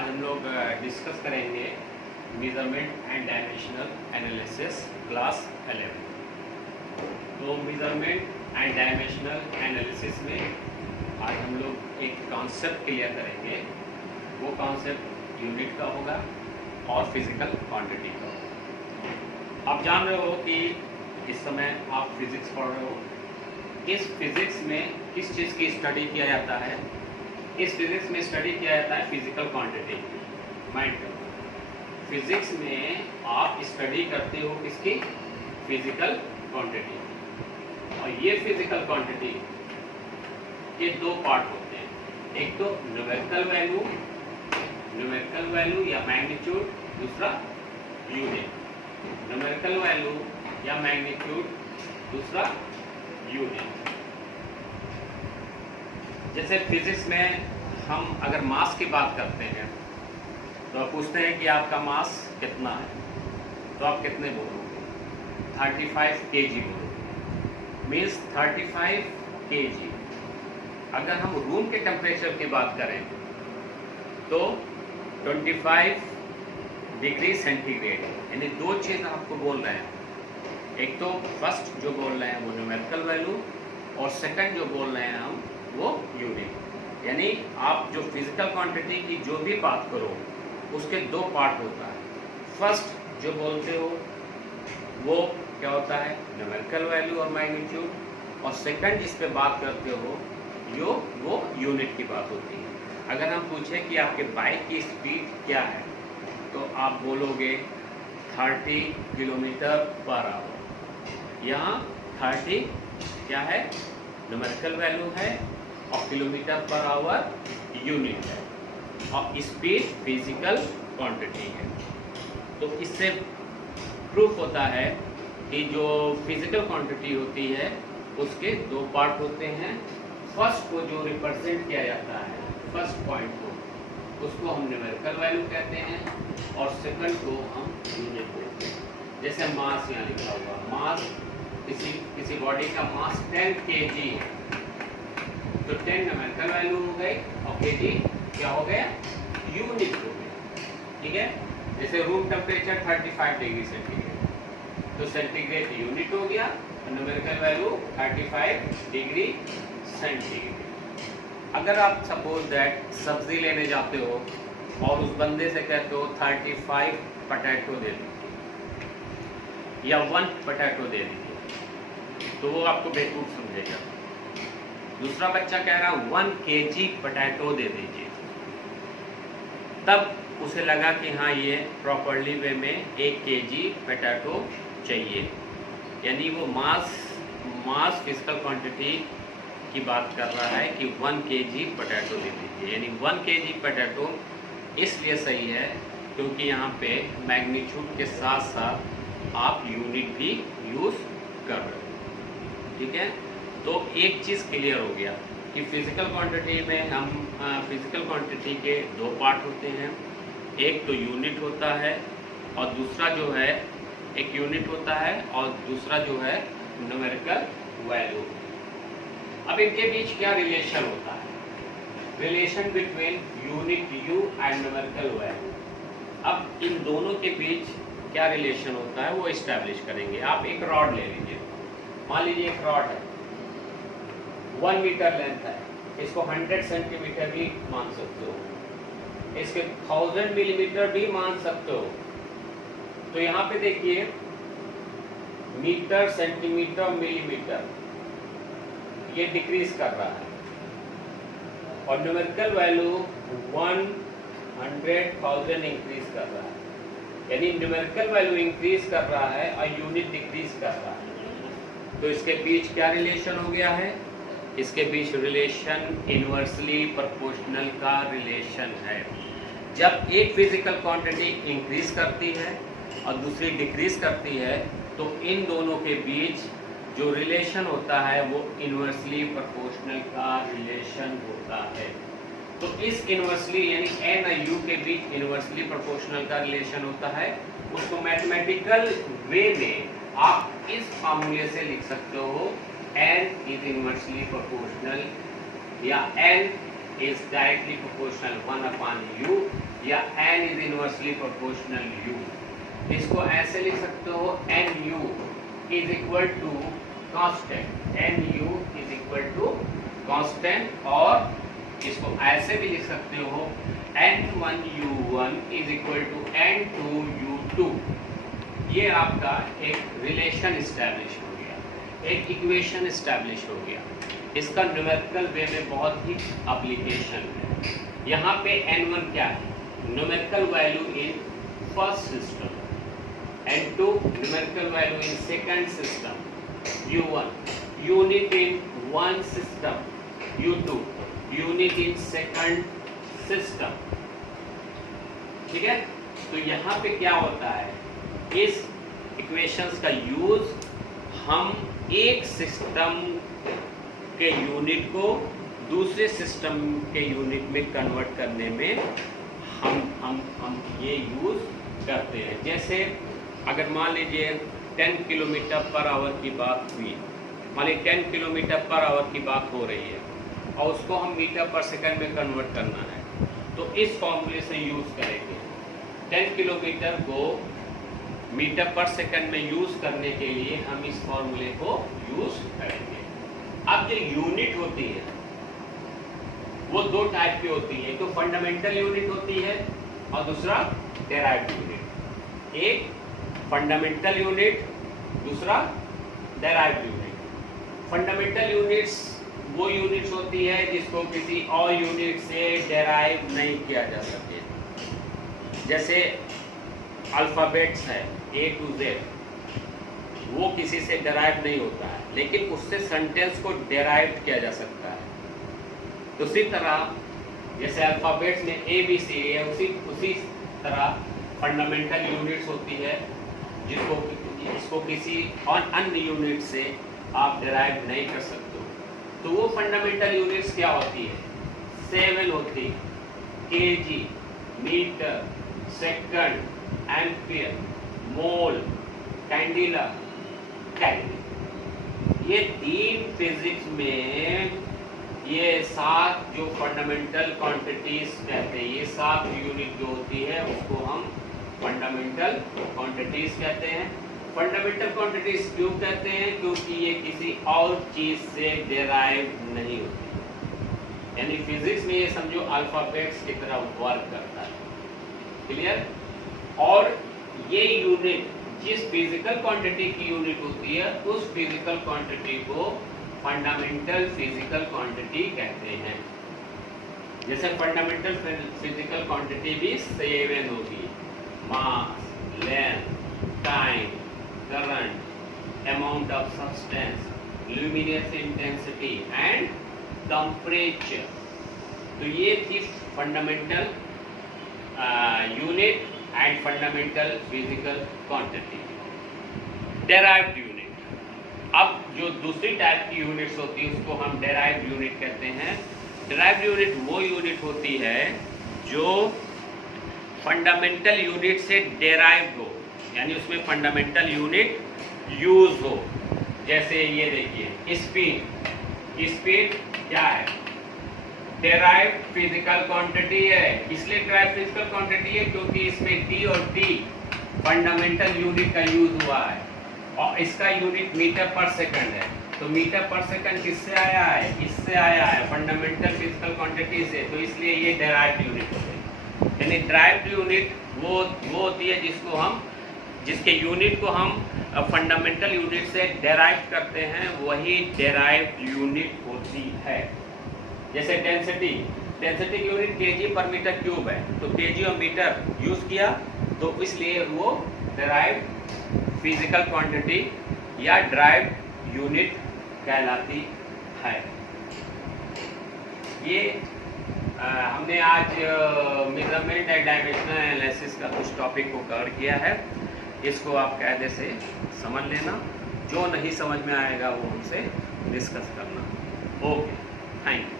आज हम लोग डिस्कस करेंगे measurement and dimensional analysis class 11। तो मेजरमेंट एंड डायमेंशनल एनालिसिस में आज हम लोग एक कॉन्सेप्ट क्लियर करेंगे। वो कॉन्सेप्ट यूनिट का होगा और फिजिकल क्वांटिटी का होगा। आप जान रहे हो कि इस समय आप फिजिक्स पढ़ रहे हो। इस फिजिक्स में किस चीज़ की स्टडी किया जाता है? इस फिजिक्स में स्टडी किया जाता है फिजिकल क्वांटिटी। माइंड करो, फिजिक्स में आप स्टडी करते हो किसकी? Physical quantity. और ये फिजिकल क्वांटिटी के दो पार्ट होते हैं, एक तो न्यूमेरिकल वैल्यू या मैग्नीट्यूड, दूसरा यूनिट। न्यूमेरिकल वैल्यू या मैग्नीट्यूड, दूसरा यूनिट। जैसे फिजिक्स में हम अगर मास की बात करते हैं तो आप पूछते हैं कि आपका मास कितना है, तो आप कितने बोलोगे? 35 kg बोलोगे। Means 35 kg। अगर हम रूम के टेम्परेचर की बात करें तो 25 डिग्री सेंटीग्रेड, यानी दो चीज़ आपको बोल रहे हैं। एक तो फर्स्ट जो बोल रहे हैं वो न्यूमेरिकल वैल्यू, और सेकंड जो बोल रहे हैं हम वो यूनिट। यानी आप जो फिजिकल क्वांटिटी की जो भी बात करो उसके दो पार्ट होता है। फर्स्ट जो बोलते हो वो क्या होता है? न्यूमेरिकल वैल्यू और मैग्नीट्यूड, और सेकंड जिस पे बात करते हो वो यूनिट की बात होती है। अगर हम पूछें कि आपके बाइक की स्पीड क्या है तो आप बोलोगे 30 किलोमीटर पर आवर। यहाँ 30 क्या है? न्यूमेरिकल वैल्यू है, और किलोमीटर पर आवर यूनिट है, और स्पीड फिजिकल क्वांटिटी है। तो इससे प्रूफ होता है कि जो फिजिकल क्वांटिटी होती है उसके दो पार्ट होते हैं। फर्स्ट को जो रिप्रेजेंट किया जाता है, फर्स्ट पॉइंट को, उसको हम न्यूमेरिकल वैल्यू कहते हैं, और सेकंड को हम यूनिट कहते हैं। जैसे मास यहाँ लिखा हुआ, मास किसी बॉडी का मास 10 kg है, तो 10 न्यूमेरिकल वैल्यू हो गई और kg क्या हो गया? यूनिट हो गया। ठीक है। जैसे रूम टेम्परेचर 35 डिग्री सेंटीग्रेड, तो सेंटीग्रेड यूनिट हो गया, और न्यूमेरिकल वैल्यू 35 डिग्री सेंटीग्रेड। अगर आप सपोज दैट सब्जी लेने जाते हो और उस बंदे से कहते हो 35 पोटैटो दे दीजिए या 1 पोटैटो दे दीजिए, तो वो आपको बेवकूफ समझेगा। दूसरा बच्चा कह रहा 1 kg पोटैटो दे दीजिए, तब उसे लगा कि हाँ ये प्रॉपरली वे में 1 kg पोटैटो चाहिए। यानी वो मास फिजिकल क्वांटिटी की बात कर रहा है कि 1 kg पोटैटो दे दीजिए। यानी 1 kg पोटैटो इसलिए सही है क्योंकि यहाँ पे मैग्नीट्यूड के साथ साथ आप यूनिट भी यूज़ कर रहे हो। ठीक है। तो एक चीज़ क्लियर हो गया कि फिजिकल क्वांटिटी में हम फिजिकल क्वांटिटी के दो पार्ट होते हैं। एक तो यूनिट होता है, और दूसरा जो है एक यूनिट होता है और दूसरा जो है न्यूमेरिकल वैल्यू। अब इनके बीच क्या रिलेशन होता है? Relation between unit you and numerical value. अब इन दोनों के बीच क्या रिलेशन होता है वो इस्टेब्लिश करेंगे। आप एक रॉड ले लीजिए, मान लीजिए एक रॉड है, 1 मीटर लेंथ है, इसको 100 सेंटीमीटर भी मान सकते हो, इसके 1000 मिलीमीटर भी मान सकते हो। तो यहाँ पे देखिए मीटर, सेंटीमीटर, मिलीमीटर ये डिक्रीज कर रहा है, और न्यूमेरिकल वैल्यू 100,000 इंक्रीज कर रहा है। यानी न्यूमेरिकल वैल्यू इंक्रीज कर रहा है और यूनिट डिक्रीज कर रहा है। तो इसके बीच क्या रिलेशन हो गया है? इसके बीच रिलेशन इनवर्सली प्रोपोर्शनल का रिलेशन है। जब एक फिजिकल क्वांटिटी इंक्रीज करती है और दूसरी डिक्रीज करती है तो इन दोनों के बीच जो रिलेशन होता है वो इनवर्सली प्रोपोर्शनल का रिलेशन होता है। तो इस इनवर्सली यानी एन और यू के बीच इनवर्सली प्रोपोर्शनल का रिलेशन होता है। उसको मैथमेटिकल वे में आप इस फार्मूले से लिख सकते हो, n is inversely proportional या n is directly proportional 1/u या n is inversely proportional u। इसको ऐसे लिख सकते हो nu is equal to constant, nu is equal to constant, और इसको ऐसे भी लिख सकते हो n1u1 is equal to n2u2। ये आपका एक रिलेशन इस्टेब्लिश हो गया, एक इक्वेशन इस्टेब्लिश हो गया। इसका न्यूमेरिकल वे में बहुत ही एप्लीकेशन है। यहाँ पे n1 क्या है? Numerical value in first system, n2 numerical value in second system, u1 unit in one system, u2 unit in second system. ठीक है, तो यहाँ पे क्या होता है, इस इक्वेशंस का यूज हम एक सिस्टम के यूनिट को दूसरे सिस्टम के यूनिट में कन्वर्ट करने में हम ये यूज करते हैं। जैसे अगर मान लीजिए 10 किलोमीटर पर आवर की बात हुई, मान लीजिए 10 किलोमीटर पर आवर की बात हो रही है और उसको हम मीटर पर सेकंड में कन्वर्ट करना है, तो इस फॉर्मूले से यूज करेंगे। 10 किलोमीटर को मीटर पर सेकंड में यूज करने के लिए हम इस फॉर्मूले को यूज करेंगे। अब जो यूनिट होती है वो दो टाइप की होती है, एक तो फंडामेंटल यूनिट होती है और दूसरा डेराइव्ड यूनिट। एक फंडामेंटल यूनिट, दूसरा डेराइव्ड यूनिट। फंडामेंटल यूनिट्स वो यूनिट्स होती है जिसको किसी और यूनिट से डेराइव नहीं किया जा सके। जैसे अल्फ़ाबेट्स है A to Z, वो किसी से डेराइव नहीं होता है, लेकिन उससे सेंटेंस को डेराइव किया जा सकता है। तो उसी तरह जैसे अल्फ़ाबेट्स में ABC है, उसी तरह फंडामेंटल यूनिट्स होती है जिसको किसी और अन्य यूनिट से आप डेराइव नहीं कर सकते हो। तो वो फंडामेंटल यूनिट्स क्या होती है? 7 होती है, kg, मीटर, सेकंड, एम्पियर, मोल, कैंडिला, कैलोरी। ये 3 फिजिक्स में ये 7 जो फंडामेंटल क्वांटिटीज कहते हैं, ये 7 यूनिट जो होती है उसको हम फंडामेंटल क्वांटिटीज कहते हैं। फंडामेंटल क्वांटिटीज क्यों कहते हैं? क्योंकि ये किसी और चीज से डेराइव नहीं होती। यानी फिजिक्स में ये समझो अल्फाबेट्स की तरह वर्क करता है। क्लियर? और ये यूनिट जिस फिजिकल क्वांटिटी की यूनिट होती है उस फिजिकल क्वांटिटी को फंडामेंटल फिजिकल क्वांटिटी कहते हैं। जैसे फंडामेंटल फिजिकल क्वांटिटी भी 7 होगी, mass, length, time, current, amount of substance, luminous intensity and temperature. तो ये थी fundamental unit and fundamental physical quantity. Derived unit, अब जो दूसरी टाइप की यूनिट्स होती है उसको हम डेराइव्ड यूनिट कहते हैं। डेराइव्ड यूनिट वो यूनिट होती है जो फंडामेंटल यूनिट से डेराइव्ड हो, यानी उसमें फंडामेंटल यूनिट यूज हो। जैसे ये देखिए स्पीड, स्पीड क्या है? डेराइव्ड फिजिकल क्वांटिटी है। इसलिए डेराइव्ड फिजिकल क्वांटिटी है क्योंकि इसमें टी और टी फंडामेंटल यूनिट का यूज हुआ है और इसका यूनिट मीटर पर सेकंड है। तो मीटर पर सेकंड किससे आया है? इससे आया है, फंडामेंटल फिजिकल क्वांटिटी से। तो इसलिए ये डेराइव्ड यूनिट हो गई। यानी डेराइव्ड यूनिट वो होती है जिसके यूनिट को हम फंडामेंटल यूनिट से डेराइव करते हैं, वही डेराइव्ड यूनिट होती है। जैसे डेंसिटी की यूनिट केजी पर मीटर क्यूब है, तो केजी और मीटर यूज किया तो इसलिए वो डेराइव्ड फिजिकल क्वांटिटी या डेराइव्ड यूनिट कहलाती है। ये हमने आज मेजरमेंट एंड डायमेंशनल एनालिसिस का कुछ टॉपिक को कवर किया है। इसको आप कायदे से समझ लेना, जो नहीं समझ में आएगा वो हमसे डिस्कस करना। Okay, thank you.